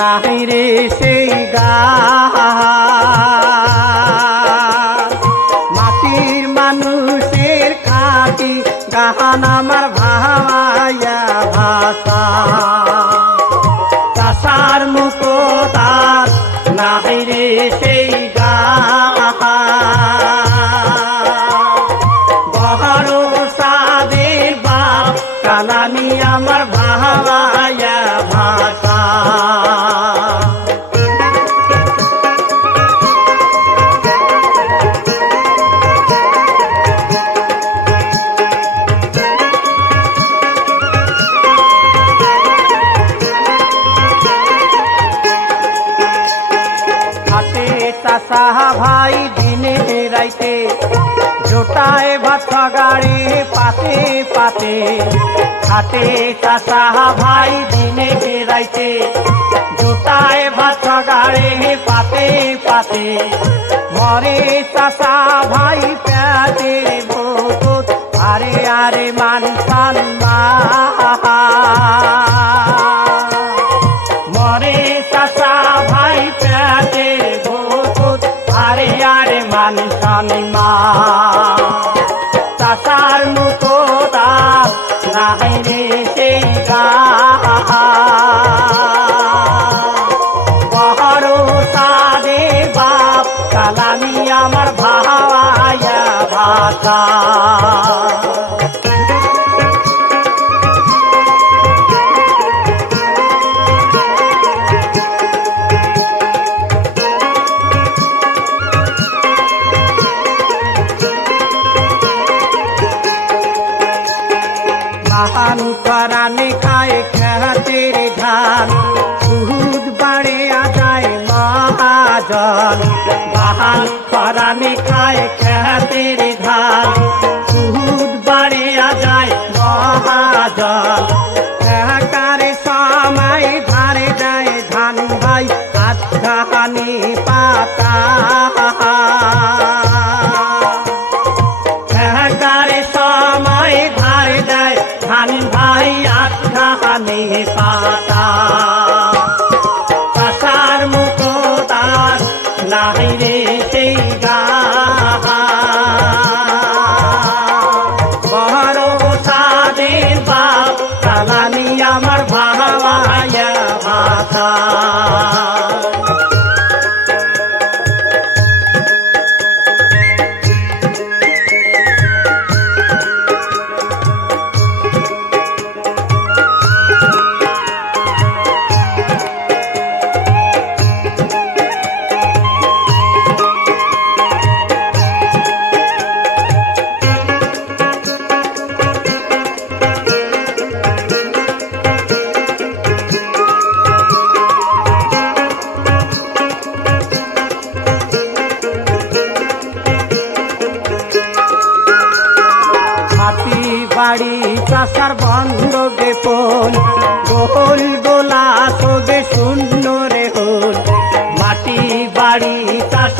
নাহি রে সেই গান মাটির মানুষের খাঁটি গান আমার ভাবাইয়া ভাষা চাষার মুখো তার নাহি রে সেই গান বড় সাদের বাপ কালামি আমার ভাবাইয়া ভাষা চাষা ভাই দিনে রাইতে জোটায় ভাত গাড়ি পাতে পাতে হাতে চাষা ভাই দিনে রাইতে জোটায় ভাত গাড়ি পাতে পাতে মরে চাষা ভাই প্যাতে বহুত আরে আরে মান সম্মান মরে চাষা ভাই প্যাতে আরে আরে মান সম্মান চাষার মুখো তার নাহি রে সেই গান বড় সাদের বাপ কালামি আমার ভাবাইয়া ভাষা বাহান করানে খায় খেতের ধান সুদ বাড়ে আদায় মহাজন বাহান করানে খায় খেতের ধান সুদ বাড়ে আদায় মহাজন একারে সময় ধারে যায় ধান ভাই আধানি পাতা একারে সময় ধারে যায় ধান ভাই আধানি পাতা চাষার মুখো তার নাহি রে সেই গান বড় সাদের বাপ কালামি আমার ভাবাইয়া ভাষা বাড়ি চাষার বন্ধ গেপন গোল গোলা সবে শূন্য রে হল মাটি বাড়ি চাষ